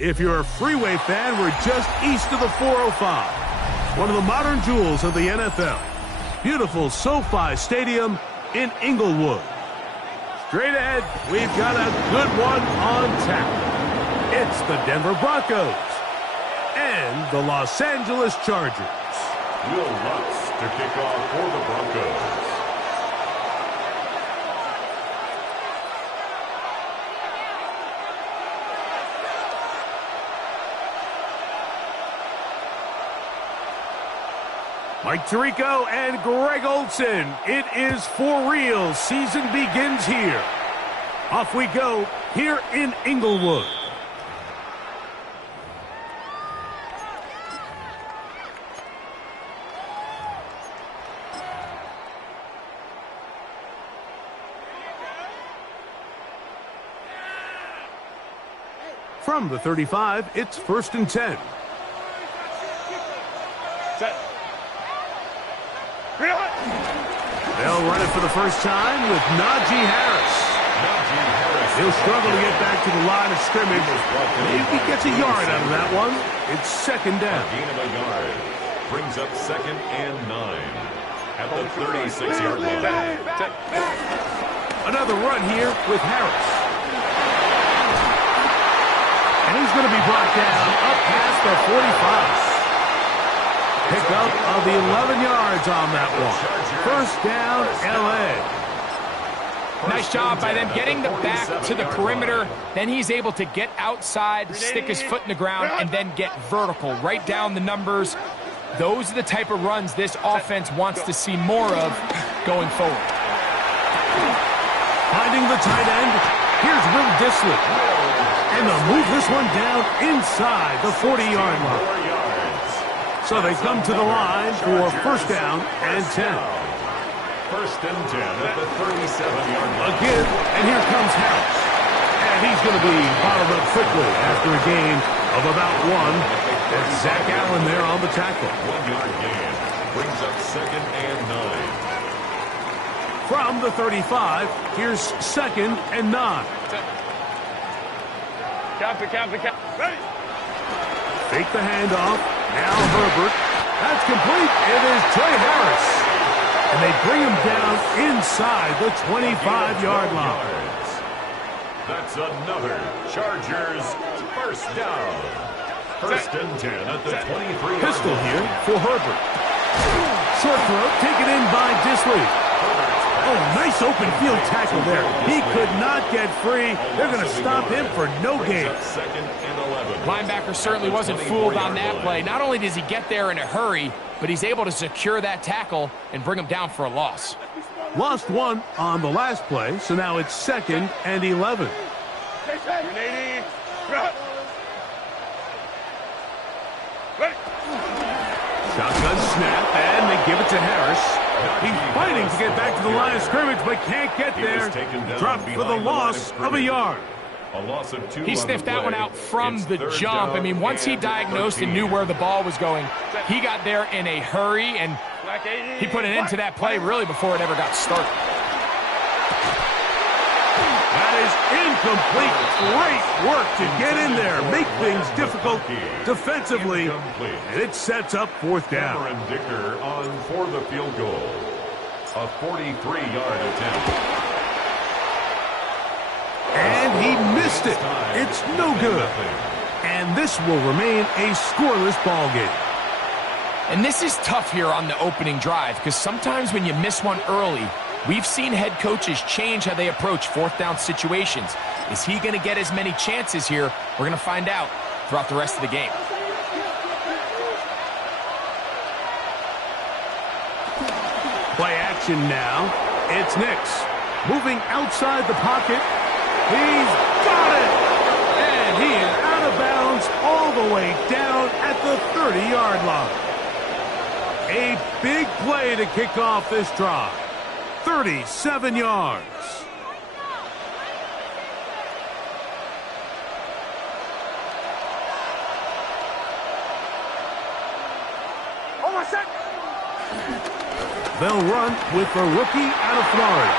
If you're a Freeway fan, we're just east of the 405. One of the modern jewels of the NFL. Beautiful SoFi Stadium in Inglewood. Straight ahead, we've got a good one on tap. It's the Denver Broncos and the Los Angeles Chargers. Will Lutz to kick off for the Broncos. Mike Tirico and Greg Olsen. It is for real. Season begins here. Off we go here in Inglewood. From the 35, it's 1st and 10. Set. They'll run it for the first time with Najee Harris. He'll struggle to get back to the line of scrimmage. Maybe he gets a yard out of that one. It's 2nd down. A gain of a yard brings up 2nd and 9 at the 36-yard line. Another run here with Harris. And he's going to be brought down up past the 45. Pickup of the 11 yards on that one. 1st down, L.A. Nice job by them getting the back to the perimeter. Then he's able to get outside, stick his foot in the ground, and then get vertical. Right down the numbers. Those are the type of runs this offense wants to see more of going forward. Finding the tight end. Here's Will Dissly. And they'll move this one down inside the 40-yard line. So they come to the line for 1st down and 10. 1st and 10 at the 37-yard line. Again, and here comes Harris. And he's going to be bottled up quickly after a gain of about 1. That's Zach Allen there on the tackle. 1-yard gain brings up 2nd and 9. From the 35, here's 2nd and 9. Count. Ready. Fake the handoff. Now Herbert. That's complete. It is Trey Harris. And they bring him down inside the 25-yard line. That's another Chargers 1st down. 1st and 10 at the 23-yard line. Pistol here for Herbert. Short throw taken in by Dissly. Oh, nice open field tackle there. He could not get free. They're going to stop him for no gain. 2nd and 11. Linebacker certainly wasn't fooled on that play. Not only does he get there in a hurry, but he's able to secure that tackle and bring him down for a loss. Lost 1 on the last play, so now it's 2nd and 11. Shotgun snap, and they give it to Harris. He's fighting to get back to the line of scrimmage, but can't get there. Dropped for the loss of a yard. A loss of 2. He sniffed that one out from the jump. I mean, once he diagnosed and knew where the ball was going, he got there in a hurry, and he put an end to that play really before it ever got started. That is incomplete. Great work to get in there, make things difficult defensively, and it sets up 4th down. Cameron Dicker on for the field goal. A 43-yard attempt. And he missed it. It's no good. And this will remain a scoreless ball game. And this is tough here on the opening drive, because sometimes when you miss one early, we've seen head coaches change how they approach 4th down situations. Is he going to get as many chances here? We're going to find out throughout the rest of the game. Play action now. It's Nix. Moving outside the pocket. He's got it! And he is out of bounds all the way down at the 30-yard line. A big play to kick off this drive. 37 yards. They'll run with the rookie out of Florida.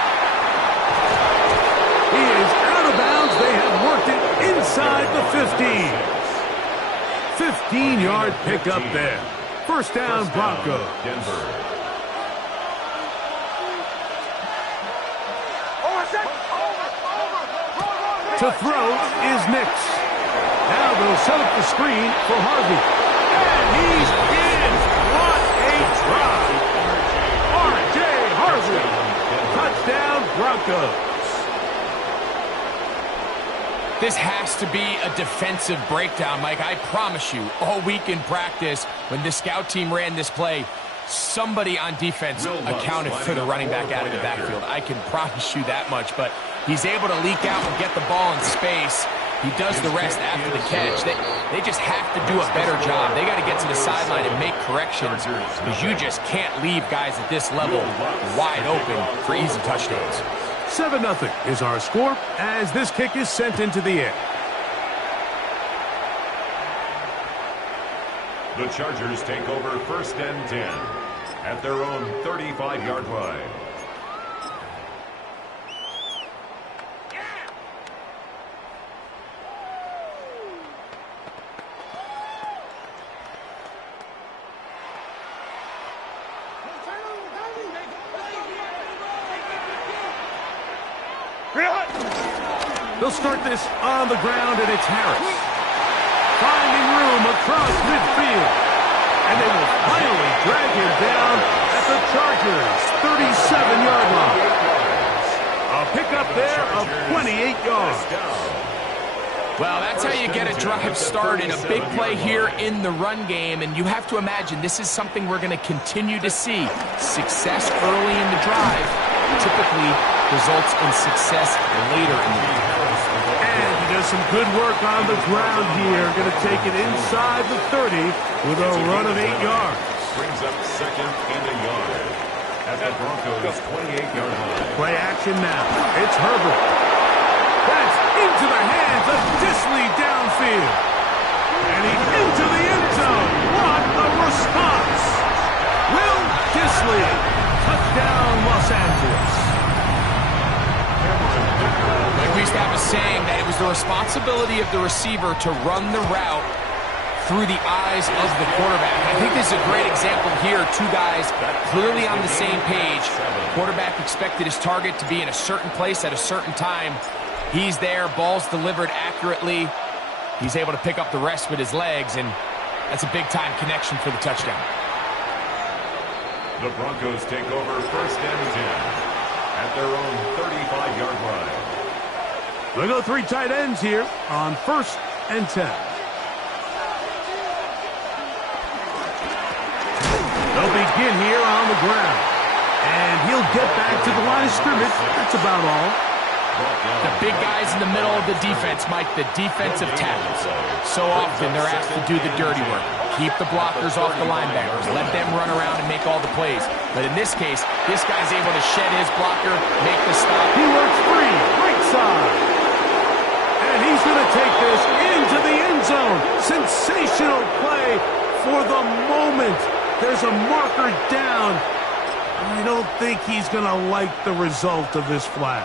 He is out of bounds. They have worked it inside the 15. 15-yard pickup there. First down, Broncos. Denver. To throw is Nix. Now they'll set up the screen for Harvey. And he's in. What a drive. R.J. Harvey. Touchdown, Broncos. This has to be a defensive breakdown, Mike. I promise you, all week in practice, when the scout team ran this play, somebody on defense accounted for the running back out of the backfield. I can promise you that much, but he's able to leak out and get the ball in space. He does the rest after the catch. They just have to do a better job. They got to get to the sideline and make corrections because you just can't leave guys at this level wide open for easy touchdowns. 7-0 is our score as this kick is sent into the air. The Chargers take over first and 10 at their own 35-yard line. They'll start this on the ground, and it's Harris. Finding room across midfield. And they will finally drag him down at the Chargers' 37-yard line. A pickup there of 28 yards. Well, that's how you get a drive started. A big play here in the run game, and you have to imagine this is something we're going to continue to see. Success early in the drive typically results in success later in the game. And he does some good work on the ground here. Going to take it inside the 30 with a run of 8 yards. Brings up second and a yard at the Broncos' 28-yard line. Play action now. It's Herbert. That's into the hands of Disley downfield. And he's into the end zone. What a response. Will Disley. Touchdown, Los Angeles. We used to have a saying that it was the responsibility of the receiver to run the route through the eyes of the quarterback. I think this is a great example here. Two guys clearly on the same page. The quarterback expected his target to be in a certain place at a certain time. He's there, ball's delivered accurately. He's able to pick up the rest with his legs, and that's a big-time connection for the touchdown. The Broncos take over first and 10 at their own 35-yard line. We'll go 3 tight ends here on first and 10. They'll begin here on the ground. And he'll get back to the line of scrimmage. That's about all. The big guys in the middle of the defense, Mike, the defensive tackles. So often they're asked to do the dirty work. Keep the blockers off the linebackers. Let them run around and make all the plays. But in this case, this guy's able to shed his blocker, make the stop. He works free, right side. And he's going to take this into the end zone. Sensational play for the moment. There's a marker down. I don't think he's going to like the result of this flag.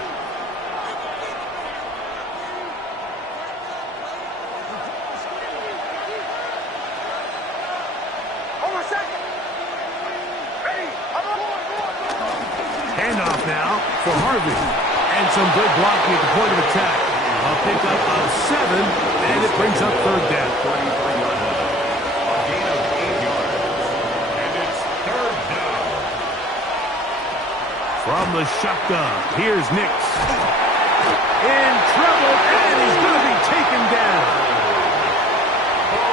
Handoff now for Harvey. And some good blocking at the point of attack. A pickup of 7, and it brings up third down. A gain of 8 yards. And it's third down. From the shotgun, here's Nix. In trouble, and he's going to be taken down.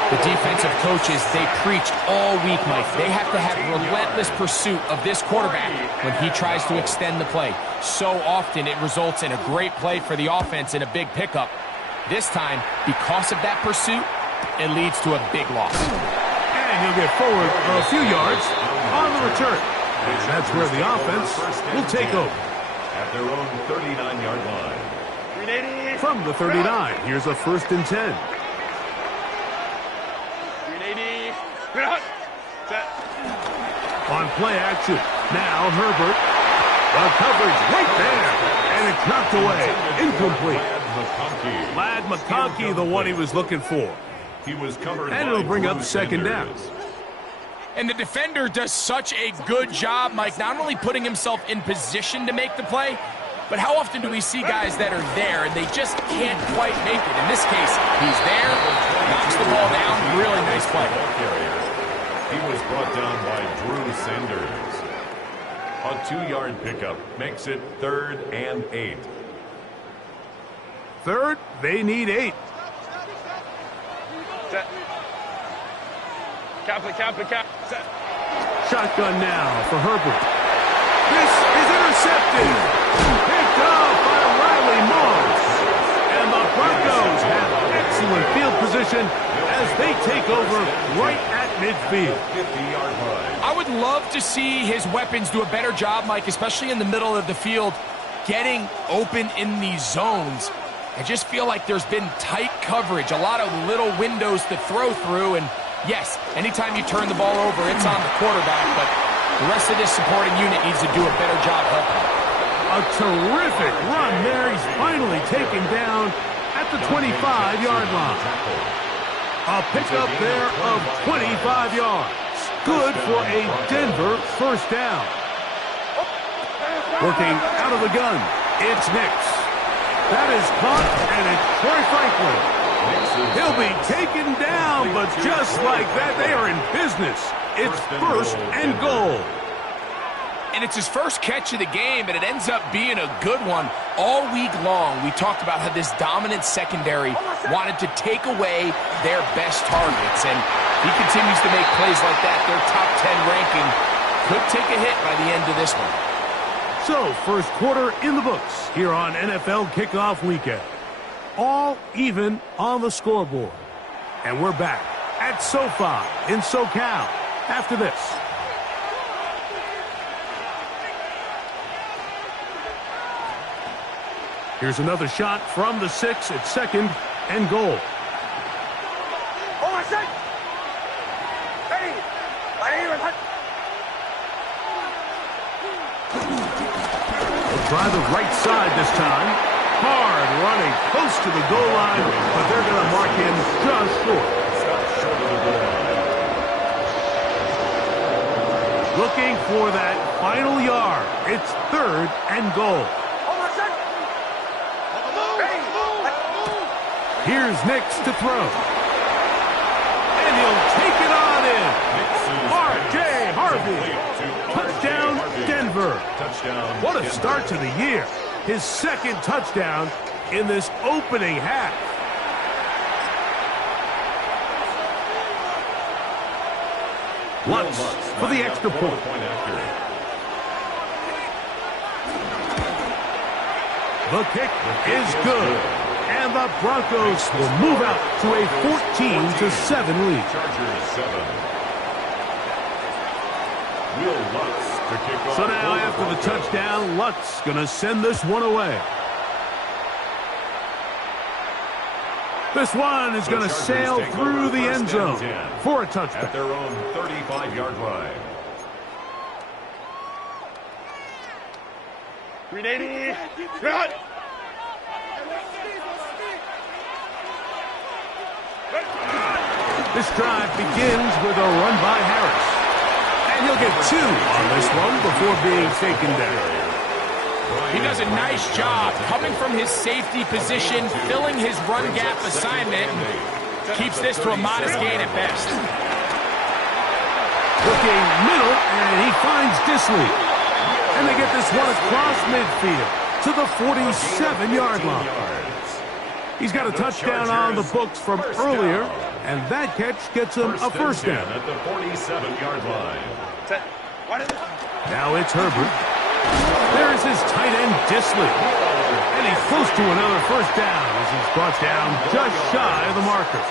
The defensive coaches, they preached all week, Mike. They have to have relentless pursuit of this quarterback when he tries to extend the play. So often it results in a great play for the offense and a big pickup. This time, because of that pursuit, it leads to a big loss. And he'll get forward a few yards on the return. And that's where the offense will take over. At their own 39-yard line. From the 39, here's a first and 10. On play action, now Herbert. The coverage right there, and it's knocked away. Incomplete. Lad McConkey, the one he was looking for. He was covered And by it'll bring up Bruce second down. Sanders. And the defender does such a good job, Mike, not only putting himself in position to make the play, but how often do we see guys that are there and they just can't quite make it? In this case, he's there, knocks the ball down, really nice play. He was brought down by Drew Sanders. A 2-yard pickup makes it 3rd and 8. Third, they need 8. Set. Cap. Set. Shotgun now for Herbert. This is intercepted. Picked up by Riley Moss. And the Broncos have excellent field position as they take over right at midfield. 50-yard line. I would love to see his weapons do a better job, Mike, especially in the middle of the field, getting open in these zones. I just feel like there's been tight coverage, a lot of little windows to throw through, and yes, anytime you turn the ball over, it's on the quarterback, but the rest of this supporting unit needs to do a better job helping. A terrific run there. He's finally taken down at the 25-yard line. A pickup there of 25 yards. Good for a Denver first down. Working out of the gun, it's Nix. That is caught, and it's Troy Franklin. He'll be taken down, but just like that, they are in business. It's 1st and goal. And it's his first catch of the game, and it ends up being a good one. All week long, we talked about how this dominant secondary wanted to take away their best targets, and he continues to make plays like that. Their top 10 ranking could take a hit by the end of this one. So, first quarter in the books here on NFL Kickoff Weekend. All even on the scoreboard. And we're back at SoFi in SoCal after this. Here's another shot from the 6 at 2nd and goal. Try the right side this time. Hard running close to the goal line, but they're going to mark him just short. Looking for that final yard. It's 3rd and goal. Here's Nix to throw. And he'll take it on in. R.J. Harvey. Touchdown, Denver. What a start to the year. His 2nd touchdown in this opening half. Lutz for the extra point. The kick is good. And the Broncos will move out to a 14-7 lead. Chargers 7. So now after the touchdown, Lutz going to send this one away. This one is going to sail through the end zone for a touchdown. At their own 35-yard line. 380. Run. This drive begins with a run by Harris. And he'll get 2 on this one before being taken down. He does a nice job coming from his safety position, filling his run gap assignment, and keeps this to a modest gain at best. Looking middle, and he finds Disley. And they get this one across midfield to the 47-yard line. He's got a touchdown on the books from earlier, and that catch gets him a first down. At the 47-yard line. Now it's Herbert. There's his tight end, Disley. And he's close to another first down as he's brought down just shy of the marker.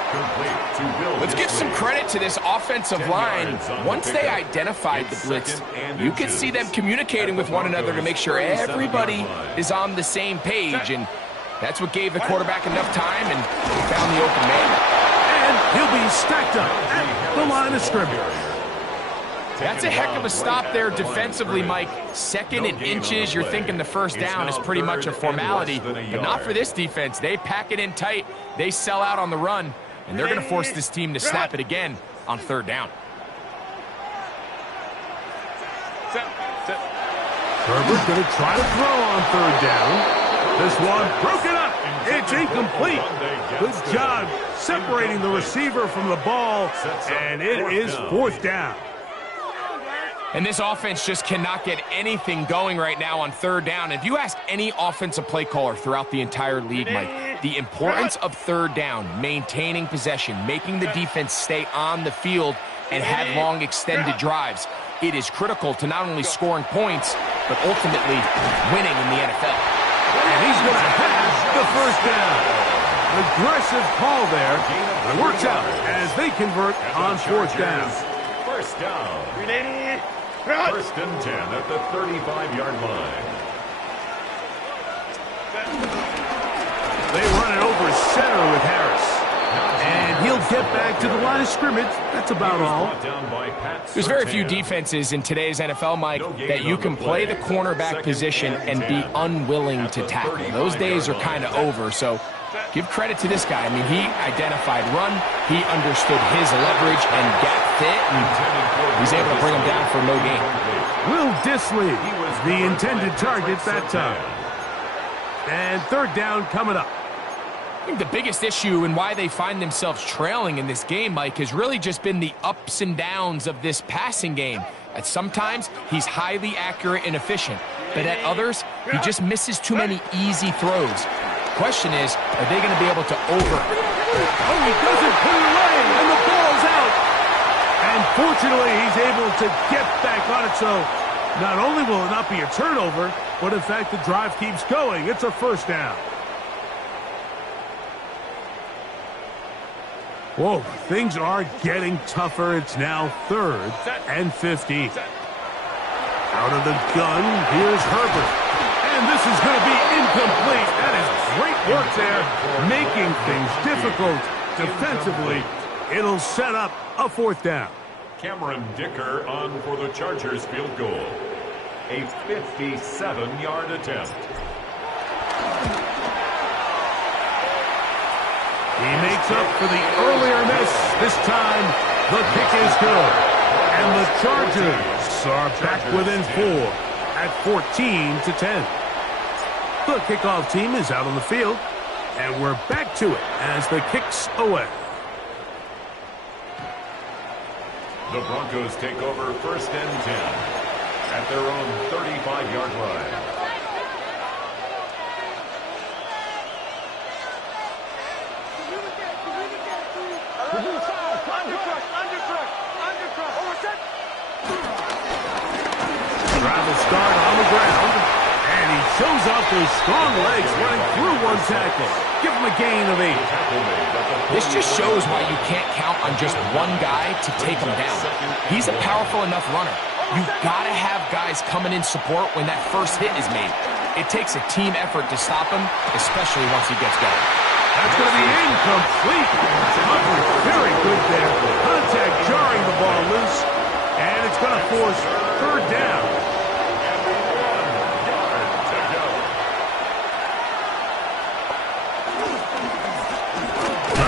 Let's give some credit to this offensive line. Once they identified the blitz, you can see them communicating with one another to make sure everybody is on the same page. And that's what gave the quarterback enough time and found the open man. And he'll be stacked up at the line of scrimmage. That's a heck of a stop there defensively, Mike. 2nd and inches, you're thinking the first down is pretty much a formality. But not for this defense. They pack it in tight. They sell out on the run. and they're going to force this team to snap it again on third down. Herbert's going to try to throw on third down. This one broken up. It's incomplete. Good job separating the receiver from the ball, and it is fourth down. And this offense just cannot get anything going right now on third down. If you ask any offensive play caller throughout the entire league, Mike, the importance of third down, maintaining possession, making the defense stay on the field and have long extended drives, it is critical to not only scoring points, but ultimately winning in the NFL. And he's going to have the first down. Aggressive call there, but it works out as they convert on fourth down. First down. First and 10 at the 35-yard line. They run it over center with Harris. And he'll get back to the line of scrimmage. That's about all. There's very few defenses in today's NFL, Mike, that you can play the cornerback position and be unwilling to tackle. Those days are kind of over, so give credit to this guy. I mean, he identified run, he understood his leverage and gap fit, and he's able to bring him down for no gain. Will Disley, the intended target that time. And third down coming up. I think the biggest issue and why they find themselves trailing in this game, Mike, has really just been the ups and downs of this passing game. At sometimes, he's highly accurate and efficient, but at others, he just misses too many easy throws. Question is, are they going to be able to over? Oh, he doesn't put it away, and the ball's out. And fortunately, he's able to get back on it, so not only will it not be a turnover, but in fact, the drive keeps going. It's a first down. Whoa, things are getting tougher. It's now third and 15. Out of the gun, here's Herbert. And this is going to be incomplete. That is great work there, making things difficult defensively. It'll set up a fourth down. Cameron Dicker on for the Chargers field goal. A 57-yard attempt. He makes up for the earlier miss. This time, the kick is good. And the Chargers are back within 4 at 14-10. The kickoff team is out on the field, and we're back to it as the kick's away. The Broncos take over first and 10 at their own 35-yard line. Travel start on the ground, and he shows off those strong legs running through one tackle. Give him a gain of 8. This just shows why you can't count on just one guy to take him down. He's a powerful enough runner. You've got to have guys coming in support when that first hit is made. It takes a team effort to stop him, especially once he gets going. That's going to be incomplete. Coverage very good there. Contact jarring the ball loose, and it's going to force third down.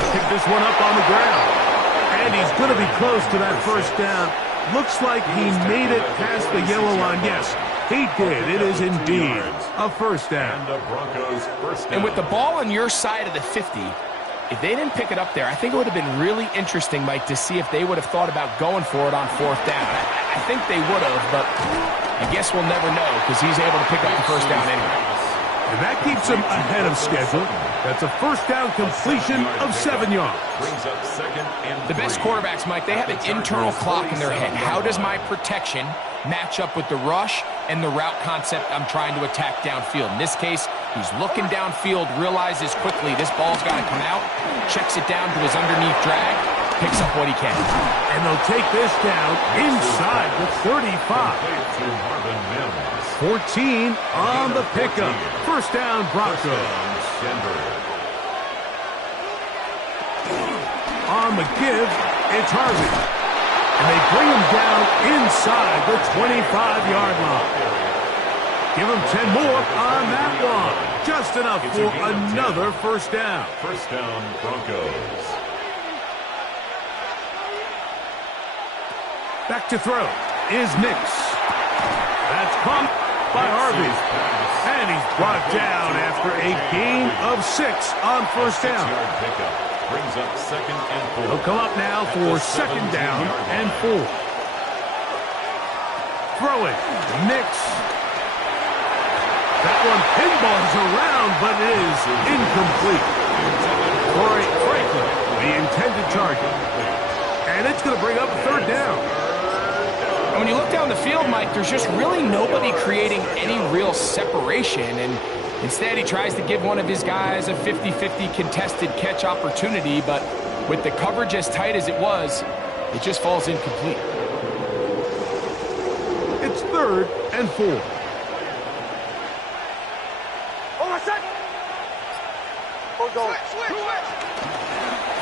Pick this one up on the ground. And he's going to be close to that first down. Looks like he made it past the yellow line. Yes, he did. It is indeed a first down. And the Broncos first down. And with the ball on your side of the 50, if they didn't pick it up there, I think it would have been really interesting, Mike, to see if they would have thought about going for it on fourth down. I think they would have, but I guess we'll never know because he's able to pick up the first down anyway. And that keeps him ahead of schedule. That's a first down completion of 7 yards. Brings up second and 3. The best quarterbacks, Mike, they have an internal clock in their head. How does my protection match up with the rush and the route concept I'm trying to attack downfield? In this case, he's looking downfield, realizes quickly this ball's got to come out, checks it down to his underneath drag, picks up what he can. And they'll take this down inside the 35. 14 on the pickup. First down, Broncos. On the give, it's Harvey. And they bring him down inside the 25-yard line. Give him 10 more on that one. Just enough for another first down. First down, Broncos. Back to throw is Nix. That's pumped by Harvey. And he's brought down after a gain of 6 on first down. Brings up 2nd and 4. He'll come up now for 2nd down and 4. Throw it. Nix. That one pinballs around, but it is incomplete. Corey Franklin, the intended target. And it's going to bring up a 3rd down. And when you look down the field, Mike, there's just really nobody creating any real separation. And instead, he tries to give one of his guys a 50-50 contested catch opportunity. But with the coverage as tight as it was, it just falls incomplete. It's 3rd and 4.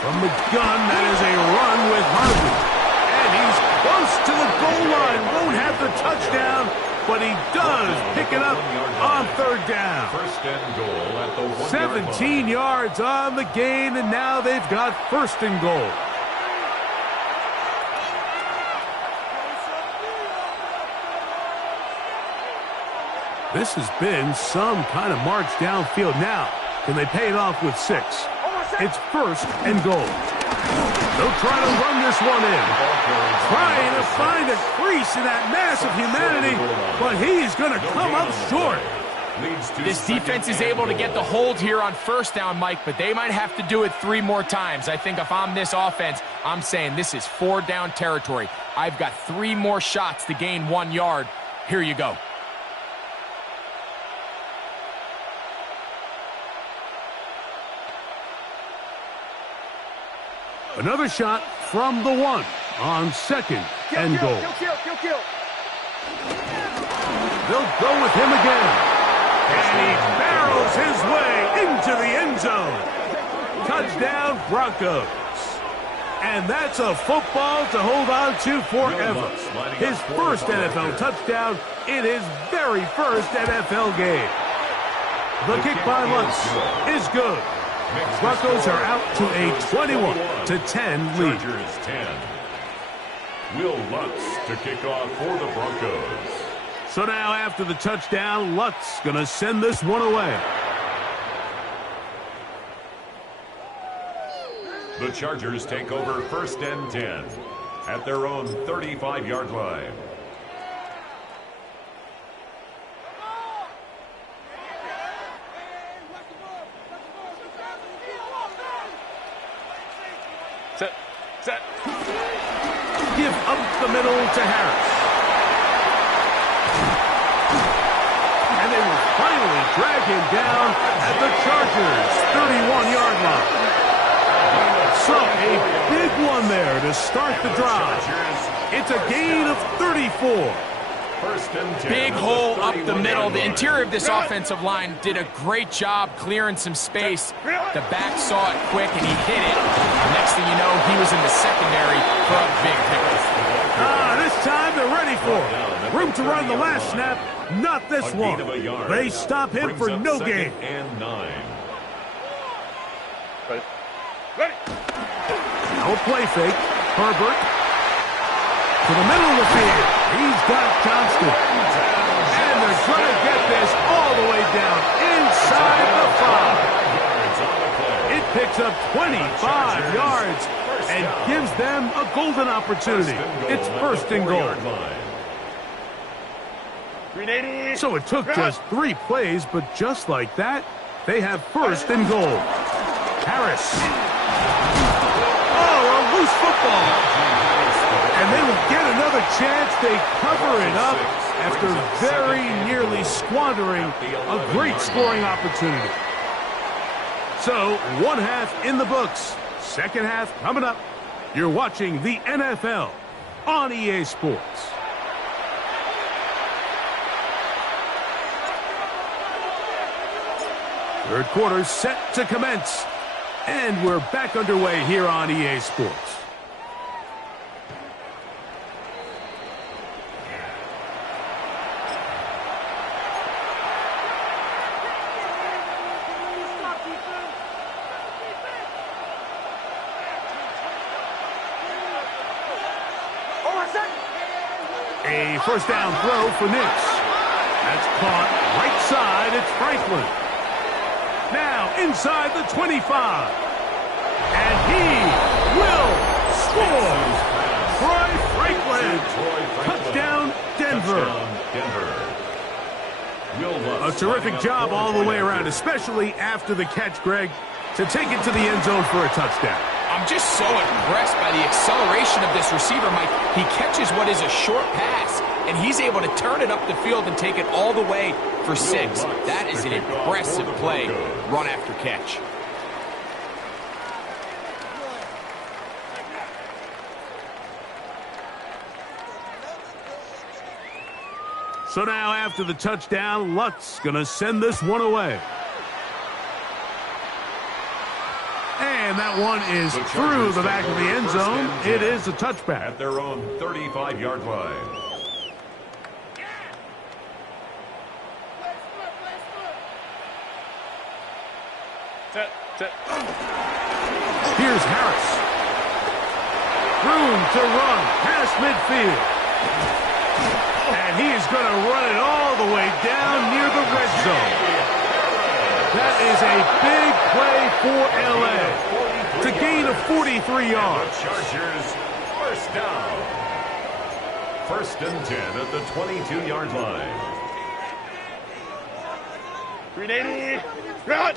From the gun, that is a run with Harvey. And he's close to the goal line. Won't have the touchdown, but he does pick it up on 3rd down. 1st and goal at the 1-yard line. 17 yards on the gain, and now they've got 1st and goal. This has been some kind of march downfield. Now, can they pay it off with 6? It's 1st and goal. They'll try to run this one in. Trying to find a crease in that mass of humanity, but he's going to come up short. This defense is able to get the hold here on 1st down, Mike, but they might have to do it 3 more times. I think if I'm this offense, I'm saying this is 4th down territory. I've got 3 more shots to gain 1 yard. Here you go. Another shot from the 1 on 2nd and goal. They'll go with him again. And he barrels his way into the end zone. Touchdown, Broncos. And that's a football to hold on to forever. His 1st NFL touchdown in his very 1st NFL game. The kick by Lutz is good. Broncos are out to a 21-10 lead. Chargers 10. Will Lutz to kick off for the Broncos. So now after the touchdown, Lutz going to send this one away. The Chargers take over 1st and 10 at their own 35-yard line. Set. Give up the middle to Harris. And they will finally drag him down at the Chargers' 31-yard line. So a big one there to start the drive. It's a gain of 34. 1st and 10. Big hole up the middle. The interior of this offensive line did a great job clearing some space. The back saw it quick, and he hit it. Next thing you know, he was in the secondary for a big pickup. This time they're ready for it. Room to run the last snap, not this one. They stop him for no gain. And 9. Ready. Now a play fake. Herbert to the middle of the field. He's got Johnston. And they're trying to get this all the way down inside the 5. It picks up 25 yards and gives them a golden opportunity. It's 1st and goal. 380. So it took just 3 plays, but just like that, they have 1st and goal. Harris. Oh, a loose football. And they will get another chance. They cover it up after very nearly squandering a great scoring opportunity. So, 1 half in the books. 2nd half coming up. You're watching the NFL on EA Sports. Third quarter set to commence. And we're back underway here on EA Sports. A first down throw for Nix. That's caught right side. It's Franklin. Now inside the 25. And he will score. Troy Franklin. Touchdown, Denver. A terrific job all the way around, especially after the catch, Greg, to take it to the end zone for a touchdown. I'm just so impressed by the acceleration of this receiver, Mike. He catches what is a short pass, and he's able to turn it up the field and take it all the way for 6. That is an impressive play, run after catch. So now after the touchdown, Luck's going to send this one away. And that one is through the back of the end zone. It is a touchback. At their own 35-yard line. Here's Harris. Room to run past midfield. And he is going to run it all the way down near the red zone. That is a big play for L.A. to gain of 43 yards. Chargers, first down. First and 10 at the 22-yard line. 380. Run.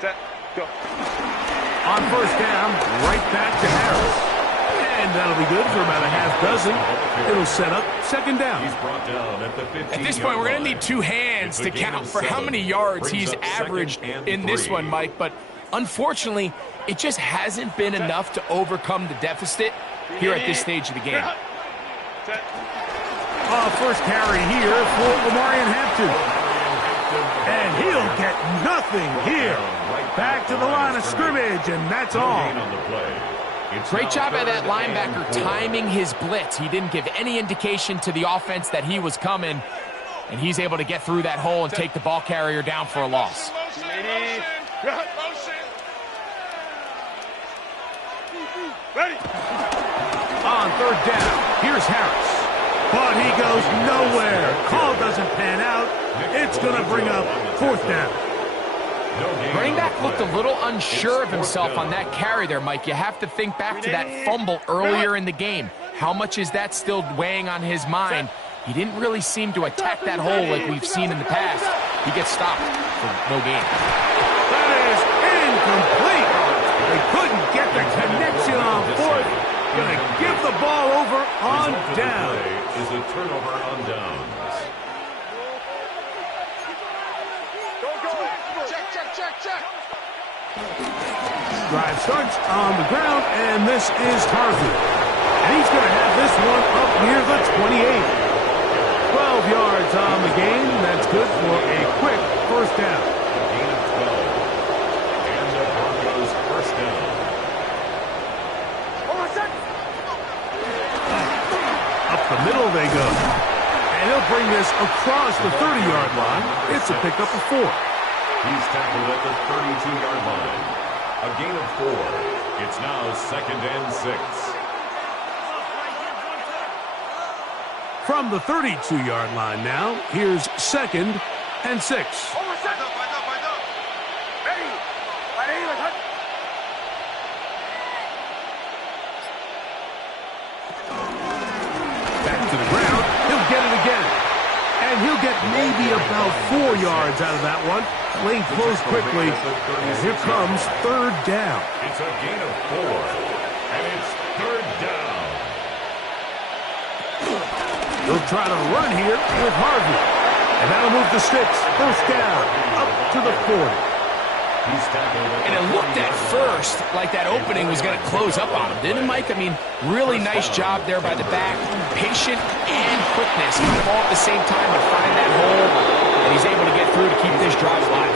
Set. Go. On first down, right back to Harris. And that'll be good for about a half dozen. It'll set up second down. He's brought down at the 15-yard At this point, we're going to need 2 hands to count for how many yards he's averaged in this one, Mike. But unfortunately, it just hasn't been enough to overcome the deficit here at this stage of the game. First carry here for Omarion Hampton. And he'll get nothing here. Back to the line of scrimmage, and that's all. Great job by that linebacker timing his blitz. He didn't give any indication to the offense that he was coming, and he's able to get through that hole and take the ball carrier down for a loss. Ready. On third down, here's Harris. But he goes nowhere. Call doesn't pan out. It's going to bring up fourth down. Running back looked a little unsure of himself on that carry there, Mike. You have to think back to that fumble earlier in the game. How much is that still weighing on his mind? He didn't really seem to attack that hole like we've seen in the past. He gets stopped for no gain. That is incomplete. They couldn't get the connection on fourth. Going to give the ball over on down. Is a turnover on downs. Drive starts on the ground, and this is Harvey. And he's going to have this one up near the 28. 12 yards on the game. That's good for a quick first down. Gain of 12. And the Broncos first down. Up the middle they go. And he'll bring this across the 30-yard line. It's a pickup of 4. He's tackled at the 32-yard line. A gain of 4. It's now second and 6. From the 32-yard line now, here's second and 6. Back to the ground. He'll get it again. And he'll get maybe about 4 yards out of that one. Lane closed quickly. And here comes third down. It's a gain of 4. And it's third down. He'll try to run here with Harvey. And that'll move the sticks. First down. Up to the 40. And it looked at first like that opening was going to close up on him, didn't it, Mike? I mean, really nice job there by the back. Patient and quickness kind of all at the same time to find that hole. And he's able to get through to keep this drive alive.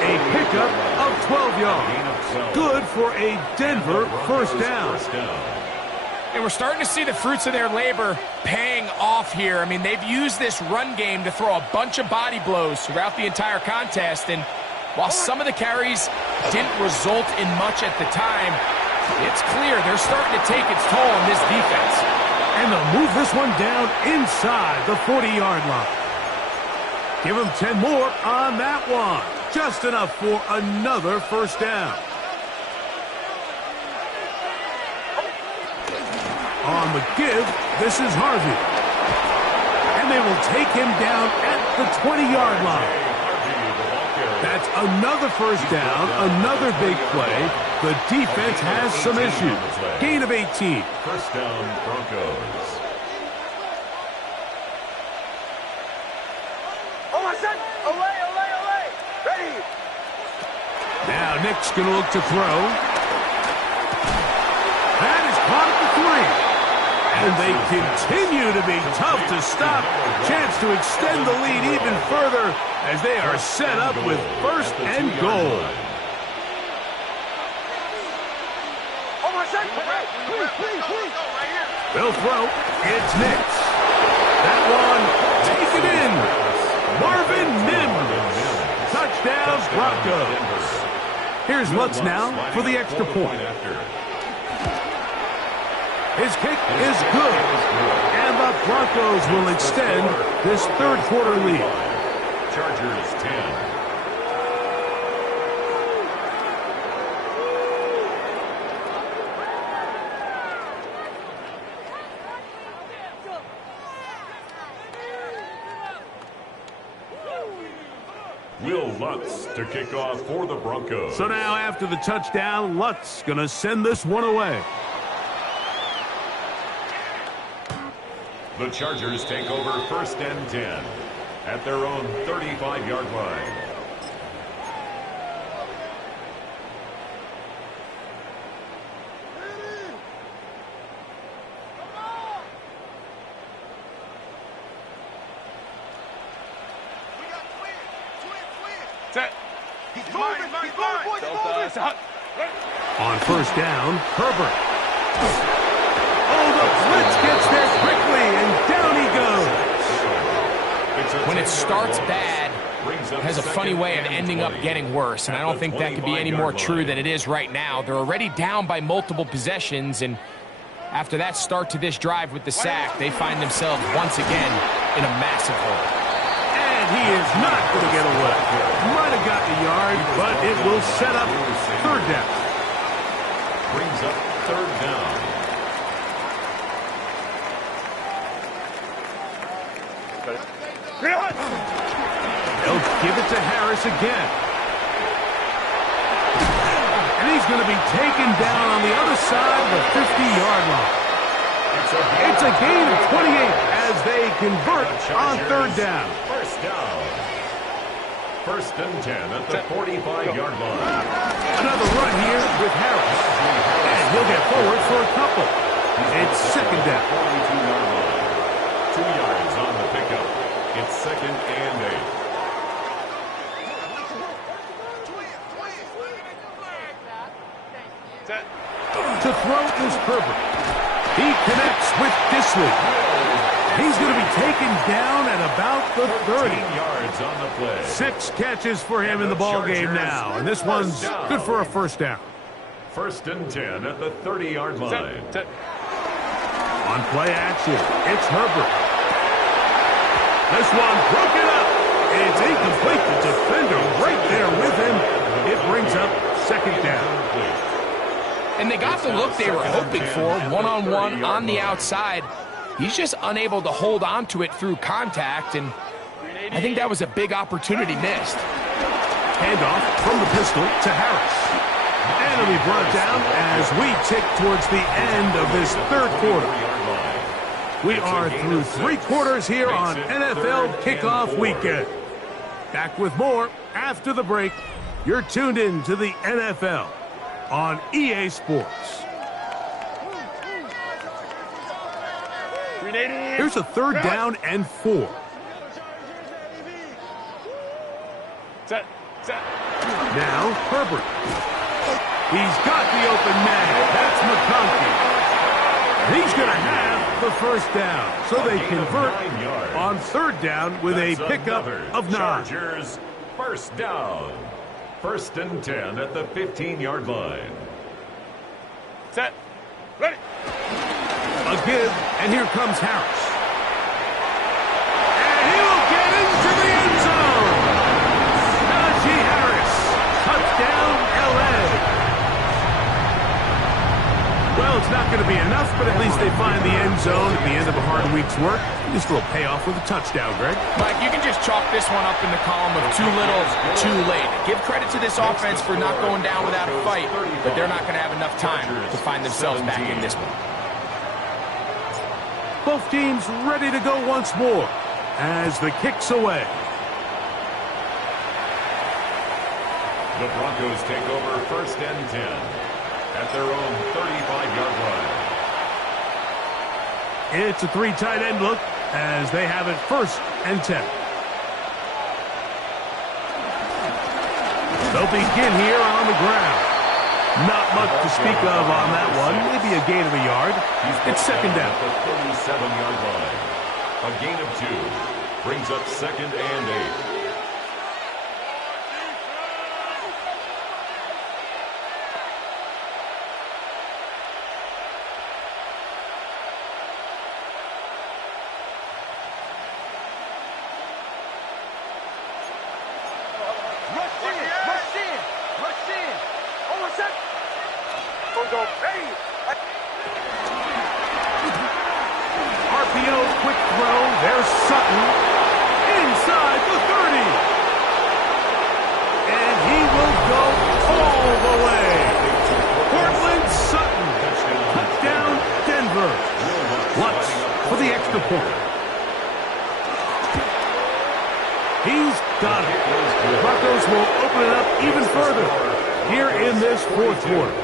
A pickup of 12 yards. Good for a Denver first down. And we're starting to see the fruits of their labor paying off here. I mean, they've used this run game to throw a bunch of body blows throughout the entire contest. And while some of the carries didn't result in much at the time, It's clear they're starting to take its toll on this defense. And they'll move this one down inside the 40-yard line. Give them 10 more on that one. Just enough for another first down. On the give, this is Harvey. And they will take him down at the 20-yard line. That's another first down, another big play. The defense has some issues. Gain of 18. First down, Broncos. Ready. Now Nick's going to look to throw. That is caught at the 3. And they continue to be tough to stop. Chance to extend the lead even further as they are set up with first and goal. They'll throw. It's Nick's. That one taken in. Marvin Mims. Touchdown, Broncos. Here's Lutz now for the extra point. His kick is good. And the Broncos will extend this third quarter lead. Chargers 10. Will Lutz to kick off for the Broncos. So now after the touchdown, Lutz going to send this one away. The Chargers take over first and 10 at their own 35-yard line. Set. He's moving. On first down, Herbert. Oh, the blitz gets there quickly, and down he goes. When it starts bad, it has a funny way of ending up getting worse, and I don't think that could be any more true than it is right now. They're already down by multiple possessions, and after that start to this drive with the sack, they find themselves once again in a massive hole. And he is not going to get away. Might have gotten a yard, but it will set up third down. Brings up third down. They'll give it to Harris again. And he's going to be taken down on the other side of the 50-yard line. It's a gain of 28 as they convert on third down. First down. First and 10 at the 45-yard line. Another run here with Harris. And he'll get forward for a couple. It's second down. 42-yard line. 2 yards on the pickup. It's second and 8. To throw is Herbert. He connects with Disley. He's going to be taken down at about the 30. 13 yards on the play. 6 catches for him in the ballgame now, and this one's good for a first down. First and 10 at the 30-yard line. On play action, it's Herbert. This one broken up. It's incomplete. The defender right there with him. It brings up second down. And they got the look they were hoping for, one-on-one on the outside. He's just unable to hold on to it through contact, and I think that was a big opportunity missed. Handoff from the pistol to Harris. And it'll be brought down as we tick towards the end of this third quarter. We are through 3 quarters here on NFL Kickoff Weekend. Back with more after the break. You're tuned in to the NFL on EA Sports. Here's a third down and 4. Now Herbert. He's got the open man. That's McConkey. He's going to have the first down. So they convert on third down with a pickup of 9. Chargers first down. First and 10 at the 15-yard line. Set. Ready. A give, and here comes Harris. And he will get into the end zone. Najee Harris, touchdown, L.A. Well, it's not going to be enough, but at least they find the end zone at the end of a hard week's work. Just a little payoff with a touchdown, Greg. Mike, you can just chalk this one up in the column of too little, too late. Give credit to this offense for not going down without a fight, but they're not going to have enough time to find themselves back in this one. Both teams ready to go once more as the kick's away. The Broncos take over 1st and 10 at their own 35-yard line. It's a 3 tight end look as they have it 1st and 10. They'll begin here on the ground. Not much to speak of on that one. Maybe a gain of a yard. It's 2nd down. At the 37-yard line. A gain of 2 brings up 2nd and 8. RPO, quick throw. There's Sutton inside the 30. And he will go all the way. Portland Sutton. Touchdown, Denver. Lutz for the extra point. He's got it. The Broncos will open it up even further here in this 4th quarter.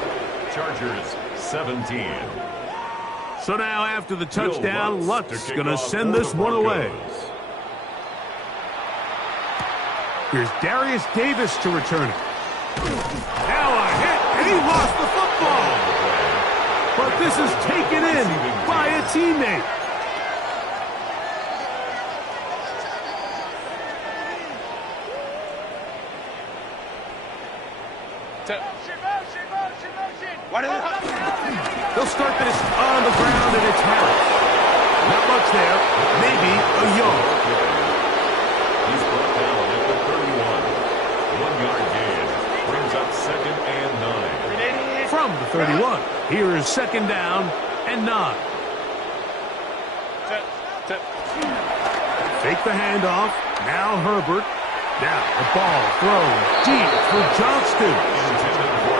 Chargers 17. So now after the touchdown, Lutz going to send this one away. Here's Darius Davis to return it. Now a hit, and he lost the football. But this is taken in by a teammate. They'll start this on the ground, and it's Harris. Not much there. Maybe a yard. He's brought down at the 31. 1-yard gain. Brings up 2nd and 9. From the 31. Here is 2nd down and 9. Take the handoff. Now Herbert. Now the ball thrown deep for Johnston.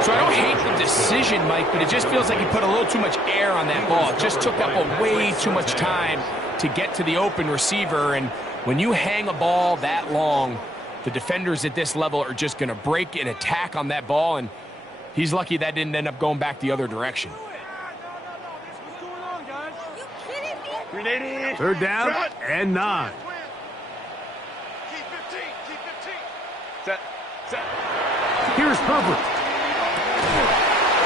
So I don't hate the decision, Mike, but it just feels like he put a little too much air on that ball. It just took up way too much time to get to the open receiver. And when you hang a ball that long, the defenders at this level are just going to break and attack on that ball. And he's lucky that didn't end up going back the other direction. Third down and 9. Here's Herbert.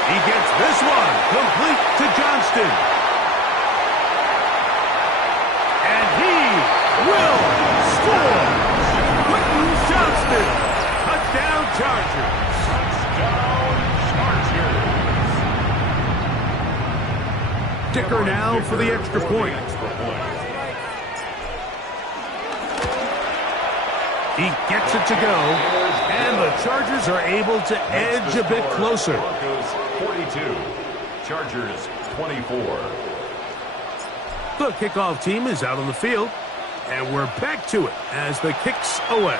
He gets this one complete to Johnston. And he will score. Quentin Johnston. Touchdown Chargers. Touchdown Chargers. Kicker now for the extra point. He gets it to go, and the Chargers are able to edge a bit closer. Broncos 42, Chargers 24. The kickoff team is out on the field, and we're back to it as the kick's away.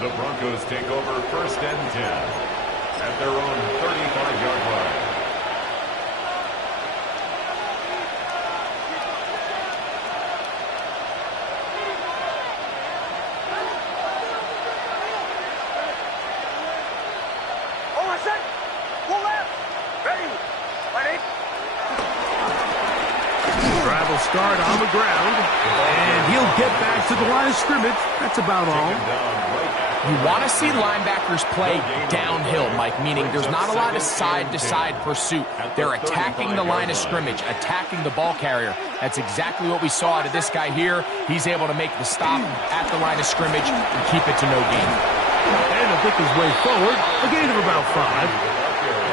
The Broncos take over 1st and 10 at their own 35-yard line. Start on the ground, and he'll get back to the line of scrimmage. That's about all. You want to see linebackers play downhill, Mike, meaning there's not a lot of side-to-side pursuit. They're attacking the line of scrimmage, attacking the ball carrier. That's exactly what we saw out of this guy here. He's able to make the stop at the line of scrimmage and keep it to no gain. And a pick his way forward. A gain of about 5.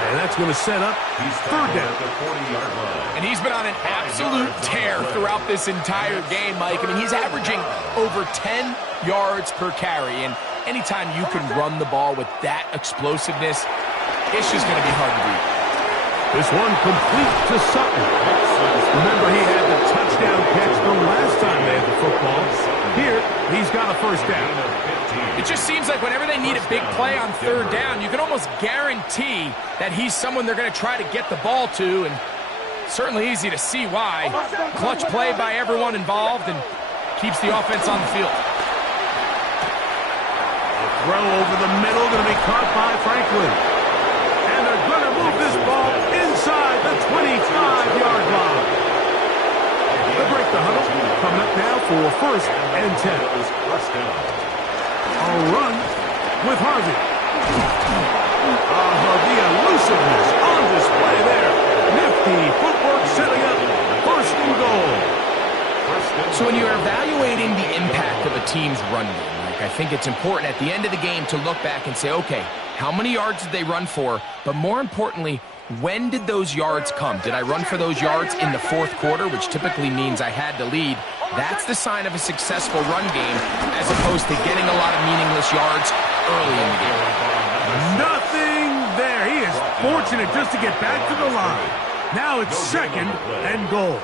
And that's going to set up third down. And he's been on an absolute tear throughout this entire game, Mike. I mean, he's averaging over 10 yards per carry. And anytime you can run the ball with that explosiveness, it's just going to be hard to beat. This one complete to Sutton. Remember, he had the touchdown catch the last time they had the football. Here, he's got a first down. It just seems like whenever they need a big play on third down, you can almost guarantee that he's someone they're going to try to get the ball to, and certainly easy to see why. Clutch play by everyone involved and keeps the offense on the field. A throw over the middle, going to be caught by Franklin. And they're going to move this ball inside the 25-yard line. They break the huddle, coming up now for first and 10. A run with Harvey. The elusiveness on display there. Nifty footwork setting up first and goal. So when you're evaluating the impact of a team's run game, I think it's important at the end of the game to look back and say, okay, how many yards did they run for? But more importantly, when did those yards come? Did I run for those yards in the fourth quarter, which typically means I had to lead? That's the sign of a successful run game, as opposed to getting a lot of meaningless yards early in the game. Nothing there. He is fortunate just to get back to the line. Now it's second and goal.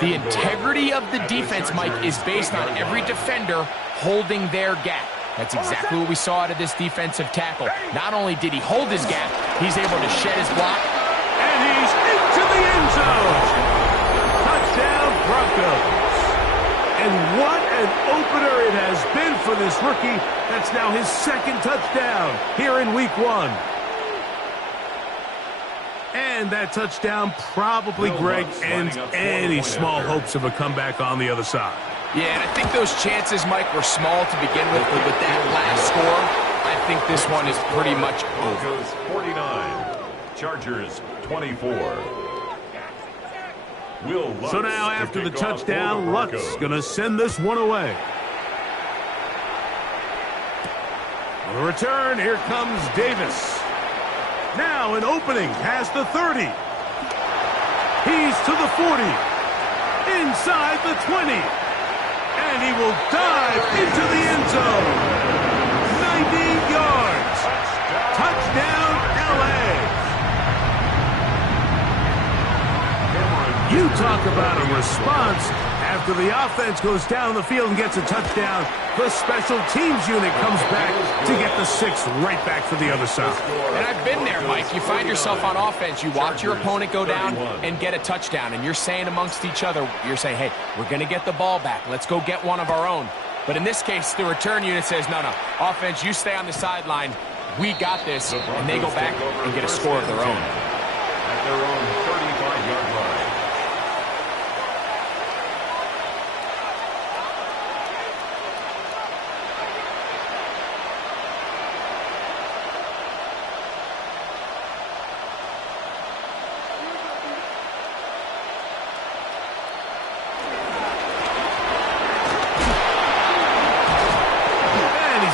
The integrity of the defense, Mike, is based on every defender holding their gap. That's exactly what we saw out of this defensive tackle. Not only did he hold his gap, he's able to shed his block. And he's into the end zone. Touchdown, Broncos. And what an opener it has been for this rookie. That's now his second touchdown here in week 1. And that touchdown probably, Greg, ends any small hopes of a comeback on the other side. Yeah, and I think those chances, Mike, were small to begin with, but with that last score, I think this one is pretty much over. Broncos 49, Chargers 24. So now after the touchdown, Luck's going to send this one away. On the return, here comes Davis. Now an opening past the 30. He's to the 40. Inside the 20. And he will dive into the end zone. 90 yards. Touchdown, L.A. You talk about a response. After the offense goes down the field and gets a touchdown, the special teams unit comes back to get the 6 right back for the other side. And I've been there, Mike. You find yourself on offense, you watch your opponent go down and get a touchdown, and you're saying amongst each other, you're saying, hey, we're going to get the ball back. Let's go get one of our own. But in this case, the return unit says, no, offense, you stay on the sideline. We got this. And they go back and get a score of their own. At their own 35-yard line.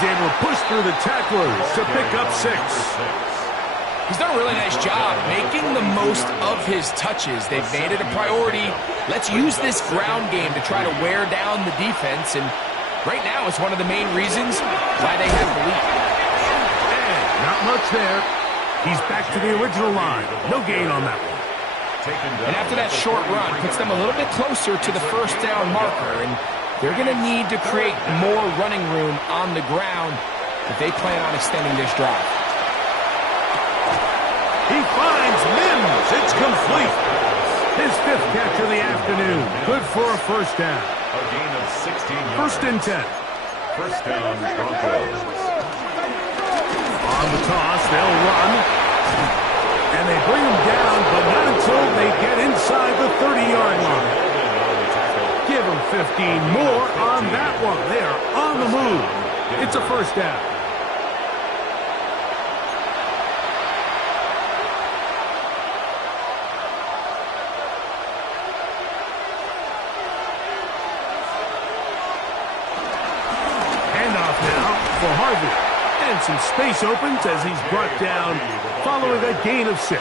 Able to push through the tacklers to pick up 6. He's done a really nice job making the most of his touches. They've made it a priority. Let's use this ground game to try to wear down the defense, and right now it's one of the main reasons why they have the lead. And not much there. He's back to the original line. No gain on that one. And after that short run, puts them a little bit closer to the first down marker, and they're going to need to create more running room on the ground if they plan on extending this drive. He finds Mims. It's complete. His 5th catch of the afternoon. Good for a first down. A gain of 16 yards. First and 10. First down, Broncos. On the toss, they'll run. And they bring him down, but not until they get inside the 30-yard line. Give them 15 more on that one. They are on the move. It's a first down. Handoff now for Harvey. And And some space opens as he's brought down following a gain of 6. He's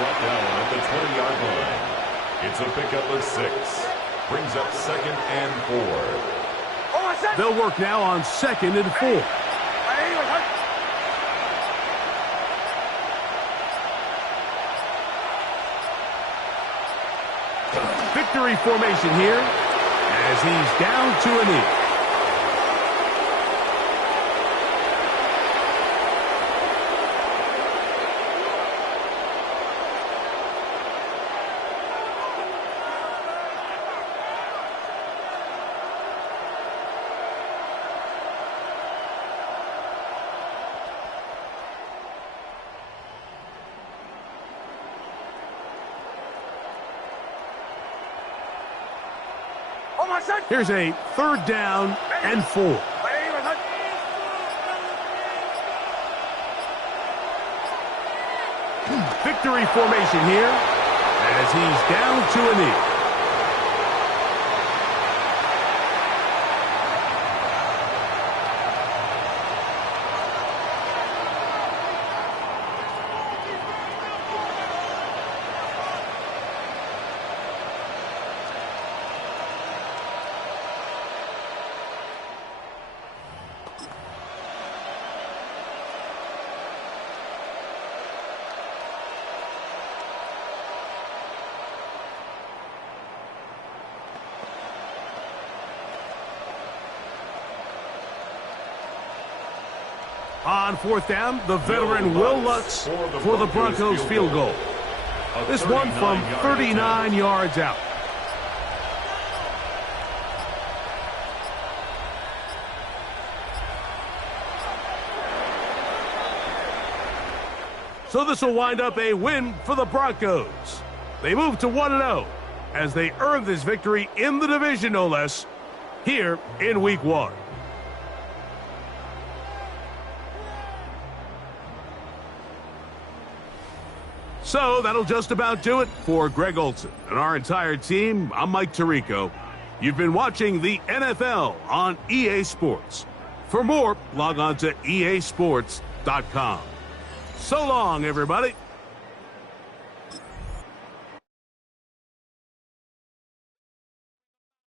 brought down at the 20-yard line. It's a pickup of 6. Brings up 2nd and 4. They'll work now on 2nd and 4. Victory formation here as he's down to a knee. Here's a 3rd down and 4. Victory formation here as he's down to a knee. On 4th down, the veteran Will Lutz for the Broncos field goal. This one from 39 yards out. So this will wind up a win for the Broncos. They move to 1-0 as they earn this victory in the division, no less, here in Week 1. So that'll just about do it for Greg Olsen and our entire team. I'm Mike Tirico. You've been watching the NFL on EA Sports. For more, log on to easports.com. So long, everybody.